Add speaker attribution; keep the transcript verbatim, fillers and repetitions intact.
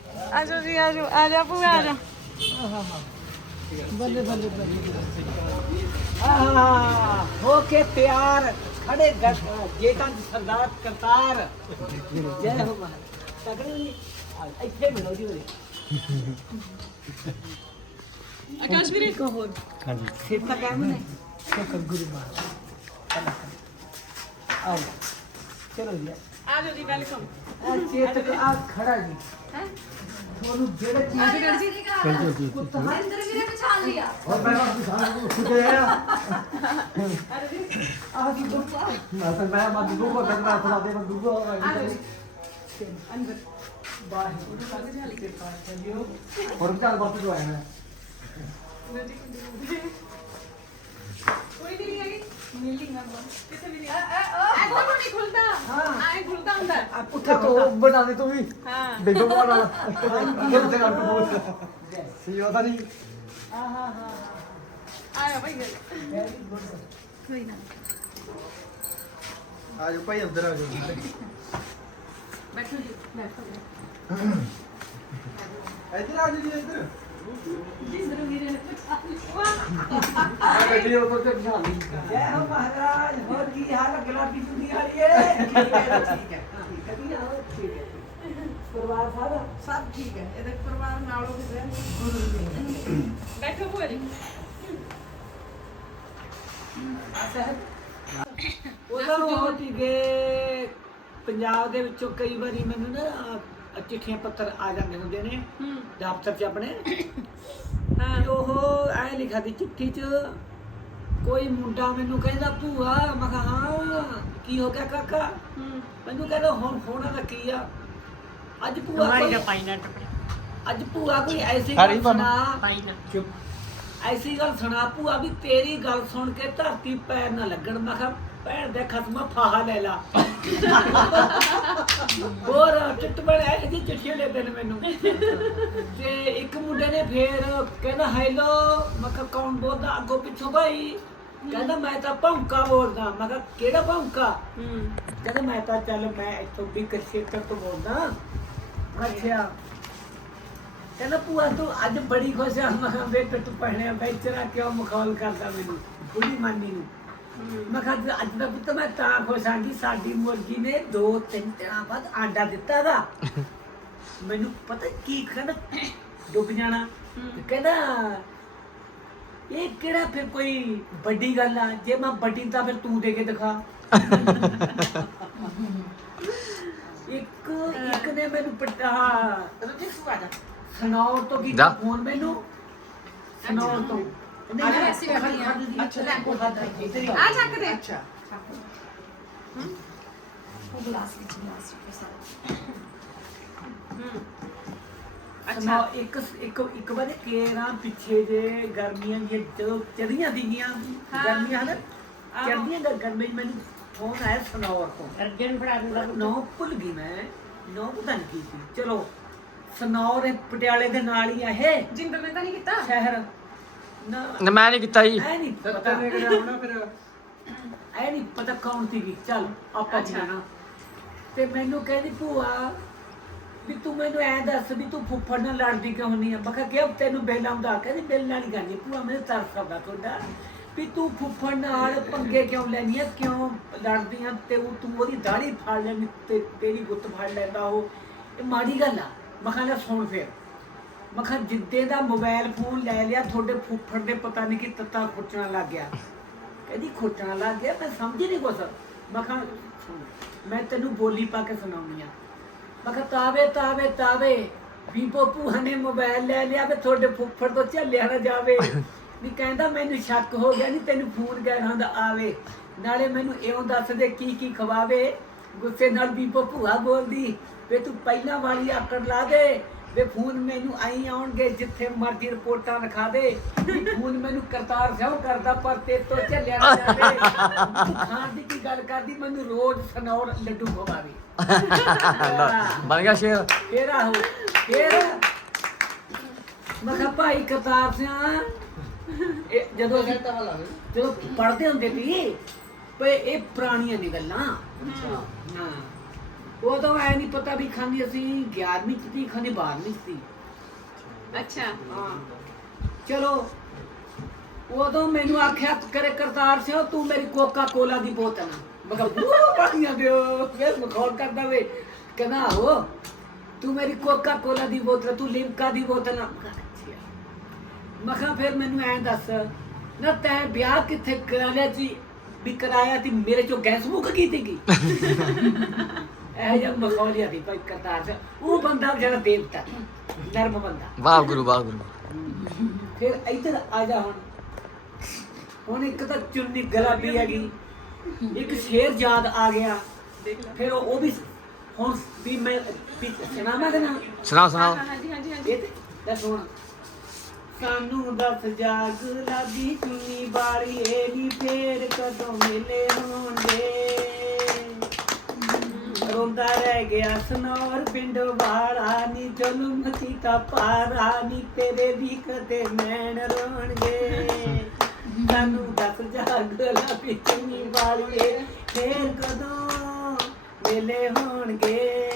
Speaker 1: आजो जी आजो आ जा पूरा आ जा
Speaker 2: बल्ले बल्ले बल्ले होके तैयार खड़े जेठा सरदार करतार जय हो महाराज तगड़े ਇੱਥੇ ਮਿਲੋ ਜੀ ਉਹਦੇ
Speaker 1: आकाश ਵੀਰੇ
Speaker 2: ਕੋ ਹੋਰ
Speaker 3: ਹਾਂਜੀ
Speaker 2: ਸੇਤਾ ਕਾਇਮ ਨੇ ਸ਼ੁਕਰ ਗੁਰੂ ਮਹਾਰਾਜ ਆਓ ਚਲੋ ਜੀ
Speaker 1: आजो जी वेलकम
Speaker 2: ਆ ਚੇਤਕ ਆ ਖੜਾ ਜੀ
Speaker 1: है
Speaker 2: ਤੁਹਾਨੂੰ ਜਿਹੜਾ ਚੀਜ਼
Speaker 3: ਚਲੋ ਜੀ
Speaker 4: हरिंदर वीरे पहचान लिया
Speaker 2: और मैं आपको खुदे आया आ की गुप्ता मैं तो मैं मत दू को करना था दे मत दू को
Speaker 1: अंदर
Speaker 2: बाहर के पास चलियो और क्या बात जो है
Speaker 1: कोई नहीं आई मिलिंग नंबर किसे भी नहीं ऐ वो नहीं खुलता
Speaker 2: हां
Speaker 1: आए खुलता अंदर
Speaker 2: आप पुठा तो बना दे तू भी
Speaker 1: हां
Speaker 2: देखो वाला खेल से काट बोल सही होता नहीं हां हां हां
Speaker 1: आया भाई
Speaker 2: वेरी गुड
Speaker 1: कोई ना
Speaker 3: ਆ ਜਾਓ ਭਾਈ ਅੰਦਰ ਆ ਜਾਓ
Speaker 1: बैठो जी बैठो
Speaker 3: ਇੱਧਰ ਆ ਜਾਓ ਜੀ ਇੱਧਰ
Speaker 1: जिंदर वीरे ने पहचान
Speaker 3: ਆ ਗੱਡੀ ਉੱਪਰ ਤੇ ਬਿਠਾ ਲਈ
Speaker 2: जय हो महाराज हो की हाल गुलाबी दुनिया वाली है ठीक है ठीक है कभी ना हो ठीक है परिवार सारा
Speaker 1: सब ठीक है ਇਹਦੇ ਪਰਿਵਾਰ ਨਾਲੋਂ ਵੀ ਰਹਿ ਬੈਠੋ ਭੂਆ ਜੀ
Speaker 2: ਉਹਨਾਂ ਨੂੰ ਹੋ ਗਏ ਪੰਜਾਬ ਦੇ ਵਿੱਚੋਂ ਕਈ ਵਾਰੀ ਮੈਨੂੰ ਨਾ ਅਹ, ਚਿੱਠੀਆਂ ਪੱਤਰ ਆ ਜਾਂਦੇ ਹੁੰਦੇ ਨੇ
Speaker 1: ਹੂੰ
Speaker 2: ਦਫ਼ਤਰ 'ਚ ਆਪਣੇ
Speaker 1: ਹਾਂ
Speaker 2: ਤੇ ਉਹ ਐ ਲਿਖਿਆ ਦੀ ਚਿੱਠੀ 'ਚ ਕੋਈ ਮੁੰਡਾ ਮੈਨੂੰ ਕਹਿੰਦਾ ਭੂਆ ਮੈਂ ਕਿਹਾ ਹਾਂ ਕੀ ਹੋ ਗਿਆ ਕਾਕਾ
Speaker 1: ਹੂੰ
Speaker 2: ਮੈਨੂੰ ਕਹਿੰਦਾ ਹੁਣ ਹੋਣਾ ਤਾਂ ਕੀ ਆ ਅੱਜ ਭੂਆ ਕੋਈ ਅੱਜ ਭੂਆ ਕੋਈ ਐਸੀ ਗੱਲ ਸੁਣਾ ਚੁੱਪ ਐਸੀ ਗੱਲ ਸੁਣਾ ਭੂਆ ਵੀ ਤੇਰੀ ਗੱਲ ਸੁਣ ਕੇ ਧਰਤੀ ਪੈਰ ਨਾ ਲੱਗਣ ਮੈਂ ਕਿਹਾ ਪੈਰ ਦੇ ਖਸਮਾ ਫਾਹਾ ਲੈ ਲਾ ਹੋਰ ਚਿੱਟ ਬੜਾ ਇਹਦੀ ਚਿੱਠੀ ਲੈ ਦੇਣ ਮੈਨੂੰ ਤੇ ਇੱਕ ਮੁੰਡੇ ਨੇ ਫੇਰ ਕਹਿੰਦਾ ਹੈਲੋ ਮੈਂ ਕਿਹਾ ਕੌਣ ਬੋਲਦਾ ਅੱਗੋਂ ਪਿੱਛੋਂ ਭਾਈ ਕਹਿੰਦਾ ਮੈਂ ਤਾਂ ਭੌਂਕਾ ਬੋਲਦਾ ਮੈਂ ਕਿਹਾ ਕਿਹੜਾ ਭੌਂਕਾ
Speaker 1: ਹੂੰ
Speaker 2: ਕਹਿੰਦਾ ਮੈਂ ਤਾਂ ਚੱਲ ਮੈਂ ਇੱਥੋਂ ਵੀ ਖੇਤਰ ਤੋਂ ਬੋਲਦਾ ਅੱਛਾ ਕਹਿੰਦਾ ਭੂਆ ਤੂੰ ਅੱਜ ਬੜੀ ਖੁਸ਼ ਆ ਮੈਂ ਕਿਹਾ ਬੇਟਾ ਤੂੰ ਪਹਿਣਿਆ ਵੇਚਣਾ ਕਿਉਂ ਮਖੌਲ ਕਰਦਾ ਮੈਨੂੰ ਬੁੜੀ ਮਾਨੀ ਨੂੰ ਮੈਂ ਕਿਹਾ ਅੱਜ ਦਾ ਪੁੱਤ ਮੈਂ ਤਾਂ ਖੁਸ਼ ਆਂ ਕਿ ਸਾਡੀ ਮੁਰਗੀ ਨੇ ਦੋ ਤਿੰਨ ਦਿਨਾਂ ਬਾਅਦ ਆਂਡਾ ਦਿੱਤਾ ਦਾ ਮੈਨੂੰ ਪਤਾ ਕੀ ਕਹਿੰਦਾ ਡੁੱਬ ਜਾਣਾ ਤੇ ਕਹਿੰਦਾ ਇਹ ਕਿਹੜਾ ਫਿਰ ਕੋਈ ਵੱਡੀ ਗੱਲ ਆ ਜੇ ਮੈਂ ਵੱਡੀ ਤਾਂ ਫਿਰ ਤੂੰ ਦੇ ਕੇ ਦਿਖਾ ਇੱਕ ਇੱਕ ਨੇ ਮੈਨੂੰ ਪਟਾ
Speaker 1: ਰੁਜੀ ਸੁਆ ਜਾ
Speaker 2: ਸਨੌਰ ਤੋਂ ਕੀਤਾ ਫੋਨ ਮੈਨੂੰ ਸਨੌਰ ਤੋਂ
Speaker 4: मैं ऐसे बैठी हूं
Speaker 2: ਅੱਛਾ ਲੈ ਕੋ ਹੱਥ ਇੱਧਰ ਹੀ
Speaker 1: ਆ ਚੱਕ ਦੇ
Speaker 3: ਅੱਛਾ
Speaker 4: वो गिलास में गिलास के साथ
Speaker 1: ਹੂੰ
Speaker 2: ਅੱਛਾ ਇੱਕ ਇੱਕ ਇੱਕ ਵਾਰ ਕੇਰਾਂ ਪਿੱਛੇ ਜੇ ਗਰਮੀਆਂ ਦੀਆਂ ਜਦੋਂ ਚੜੀਆਂ ਦੀਗੀਆਂ ਗਰਮੀਆਂ ਹਨ ਚੜੀਆਂ ਦਾ ਗਰਮੀ ਮੈਨੂੰ ਫੋਨ ਆਇਆ ਸਨੌਰ ਤੋਂ
Speaker 1: ਅਰਜਨ ਫੜਾ ਦਿੰਦਾ
Speaker 2: ਨੌ ਭੁੱਲ ਗਈ ਮੈਂ ਨੌ ਪਤਾ ਨਹੀਂ ਕੀ ਸੀ ਚਲੋ ਸਨੌਰ ਇਹ ਪਟਿਆਲੇ ਦੇ ਨਾਲ ਹੀ ਆ ਇਹ
Speaker 1: ਜਿੰਦਰ ਨੇ ਤਾਂ ਨਹੀਂ ਕੀਤਾ
Speaker 2: ਸ਼ਹਿਰ ਨਾ
Speaker 3: ਨਾ ਮੈਂ ਨਹੀਂ ਕੀਤਾ ਜੀ
Speaker 2: ਐ ਨਹੀਂ ਪਤਾ
Speaker 3: ਸੱਤਾ ਨੇ ਕਿਹਾ ਹੋਣਾ ਫਿਰ
Speaker 2: ਐ ਨਹੀਂ ਪਤਾ ਕੌਣ ਸੀਗੀ ਚੱਲ ਆਪਾਂ ਜਾਣਾ ਤੇ ਮੈਨੂੰ ਕਹਿੰਦੀ ਭੂਆ ਵੀ ਤੂੰ ਮੈਨੂੰ ਐ ਦੱਸ ਵੀ ਤੂੰ ਫੁੱਫੜ ਨਾਲ ਲੜਦੀ ਕਿਉਂ ਨਹੀਂ ਆ ਮੈਂ ਕਿਹਾ ਕਿ ਤੈਨੂੰ ਬਿੱਲ ਆਉਂਦਾ ਕਹਿੰਦੀ ਬਿੱਲ ਨਾਲ ਹੀ ਕਰਨੀ ਭੂਆ ਮੈਨੂੰ ਤਰਸ ਆਉਂਦਾ ਤੁਹਾਡਾ ਵੀ ਤੂੰ ਫੁੱਫੜ ਨਾਲ ਪੰਗੇ ਕਿਉਂ ਲੈਣੀ ਆ ਕਿਉਂ ਲੜਦੀ ਆ ਤੇ ਉਹ ਤੂੰ ਉਹਦੀ ਦਾੜੀ ਫੜ ਲੈਣੀ ਤੇ ਤੇਰੀ ਗੁੱਤ ਫੜ ਲੈਂਦਾ ਉਹ ਇਹ ਮਾੜੀ ਗੱਲ ਆ ਮੈਂ ਕਿਹਾ ਲੈ ਸੁਣ ਫਿਰ ਮੈਂ ਕਿਹਾ ਜਿੱਦੇ ਦਾ ਮੋਬਾਈਲ ਫੋਨ ਲੈ ਲਿਆ ਤੁਹਾਡੇ ਫੁੱਫੜ ਦੇ ਪਤਾ ਨਹੀਂ ਕਿ ਤੱਤਾ ਖੁੱਚਣਾ ਲੱਗ ਗਿਆ ਕਹਿੰਦੀ ਖੁੱਚਣਾ ਲੱਗ ਗਿਆ ਮੈਂ ਸਮਝ ਨਹੀਂ ਕੁਛ ਮੈਂ ਕਿਹਾ ਸੁਣ ਮੈਂ ਤੈਨੂੰ ਬੋਲੀ ਪਾ ਕੇ ਸੁਣਾਉਣੀ ਆ ਮੈਂ ਕਿਹਾ ਤਾਵੇ ਤਾਵੇ ਤਾਵੇ ਬੀਬੋ ਭੂਆ ਨੇ ਮੋਬਾਈਲ ਲੈ ਲਿਆ ਵੀ ਤੁਹਾਡੇ ਫੁੱਫੜ ਤੋਂ ਝੱਲਿਆ ਨਾ ਜਾਵੇ ਵੀ ਕਹਿੰਦਾ ਮੈਨੂੰ ਸ਼ੱਕ ਹੋ ਗਿਆ ਨਹੀਂ ਤੈਨੂੰ ਫੋਨ ਗੈਰਾਂ ਦਾ ਆਵੇ ਨਾਲੇ ਮੈਨੂੰ ਇਉਂ ਦੱਸ ਦੇ ਕੀ ਕੀ ਖਵਾਵੇ ਗੁੱਸੇ ਨਾਲ ਬੀਬੋ ਭੂਆ ਬੋਲਦੀ ਵੇ ਤੂੰ ਪਹਿਲਾਂ ਵਾਲੀ ਆਕੜ ਲਾ ਦੇ ਵੇ ਫੋਨ ਮੈਨੂੰ ਆਈ ਆਉਣਗੇ ਜਿੱਥੇ ਮਰਜ਼ੀ ਰਿਪੋਰਟਾਂ ਲਿਖਾ ਦੇ ਫੋਨ ਮੈਨੂੰ ਕਰਤਾਰ ਸਿਓ ਕਰਦਾ ਪਰ ਤੇ ਤੋਂ ਝੱਲਿਆ ਨਾ ਜਾਵੇ ਖਾਣ ਦੀ ਕੀ ਗੱਲ ਕਰਦੀ ਮੈਨੂੰ ਰੋਜ਼ ਸਨੌਰ ਲੱਡੂ ਖਵਾਵੇ
Speaker 3: ਬਣ ਗਿਆ ਸ਼ੇਰ
Speaker 2: ਫੇਰ ਆਹੋ ਫੇਰ ਮੈਂ ਕਿਹਾ ਭਾਈ ਕਰਤਾਰ ਸਿਆ ਇਹ ਜਦੋਂ ਅਸੀਂ ਜਦੋਂ ਪੜ੍ਹਦੇ ਹੁੰਦੇ ਸੀ ਪਏ ਇਹ ਪੁਰਾਣੀਆਂ ਨੇ ਗੱਲਾਂ ਹਾਂ ਉਦੋਂ ਐ ਨਹੀਂ ਪਤਾ ਵੀ ਖਾਂਦੀ ਅਸੀਂ ਗਿਆਰਵੀਂ ਚ ਸੀ ਖਾਂਦੀ ਬਾਰਵੀਂ ਚ ਸੀ।
Speaker 1: ਅੱਛਾ
Speaker 2: ਹਾਂ ਚਲੋ ਉਦੋਂ ਮੈਨੂੰ ਆਖਿਆ ਕਰੇ ਕਰਤਾਰ ਸਿੰਘ ਤੂੰ ਮੇਰੀ ਕੋਕਾ ਕੋਲਾ ਦੀ ਬੋਤਲ ਮੈਂ ਕਿਹਾ ਉਹ ਪਾਣੀਆਂ ਦਿਓ ਫਿਰ ਮਖੌਲ ਕਰਦਾ ਵੇ ਕਹਿੰਦਾ ਆਹੋ ਤੂੰ ਮੇਰੀ ਕੋਕਾ ਕੋਲਾ ਦੀ ਬੋਤਲ ਤੂੰ ਲਿਮਕਾ ਦੀ ਬੋਤਲ ਆ ਮੈਂ ਕਿਹਾ ਫਿਰ ਮੈਨੂੰ ਐਂ ਦੱਸ ਨਾ ਤੈਂ ਵਿਆਹ ਕਿੱਥੇ ਕਰਾ ਲਿਆ ਸੀ ਵੀ ਕਰਾਇਆ ਤੇ ਮੇਰੇ ਚੋਂ ਗੈਸ ਮੁੱਕ ਗਈ ਸੀਗੀ ਇਹ ਜਿਹਾ ਮਖੌਲੀਆ ਸੀ ਭਾਈ ਕਰਤਾਰ ਸਿੰਘ ਉਹ ਬੰਦਾ ਜਿਹੜਾ ਦੇਵਤਾ ਨਰਮ ਬੰਦਾ
Speaker 3: ਵਾਹ ਗੁਰੂ ਵਾਹ ਗੁਰੂ
Speaker 2: ਫਿਰ ਇੱਧਰ ਆ ਜਾ ਹੁਣ ਹੁਣ ਇੱਕ ਤਾਂ ਚੁੰਨੀ ਗੁਲਾਬੀ ਹੈਗੀ ਇੱਕ ਸ਼ੇਰ ਯਾਦ ਆ ਗਿਆ
Speaker 1: ਦੇਖ ਲੈ
Speaker 2: ਫਿਰ ਉਹ ਵੀ ਹੁਣ ਵੀ ਮੈਂ ਵੀ ਸੁਣਾਵਾਂ ਕਿ ਨਾ
Speaker 3: ਸੁਣਾਓ ਸੁਣਾਓ
Speaker 1: ਹਾਂਜੀ ਹਾਂਜੀ ਹਾਂਜੀ
Speaker 2: ਇਹ ਤੇ ਦੱਸ ਹੁਣ ਸਾਨੂੰ ਦੱਸ ਜਾ ਗੁਲਾਬੀ ਚੁੰਨੀ ਵਾਲੀਏ ਨੀ ਫੇਰ ਕਦੋਂ ਮਿਲੇ ਹੋਣਗੇ ਰੋਂਦਾ ਰਹਿ ਗਿਆ ਸਨੌਰ ਪਿੰਡ ਵਾਲਾ ਨੀ ਜ਼ੁਲਮ ਕੀਤਾ ਪਾਰਾ ਨੀ ਤੇਰੇ ਵੀ ਕਦੇ ਨੈਣ ਰੋਣਗੇ ਸਾਨੂੰ ਦੱਸ ਜਾ ਗੁਲਾਬੀ ਚੁੰਨੀ ਵਾਲੀਏ ਫੇਰ ਕਦੋਂ ਮਿਲੇ ਹੋਣਗੇ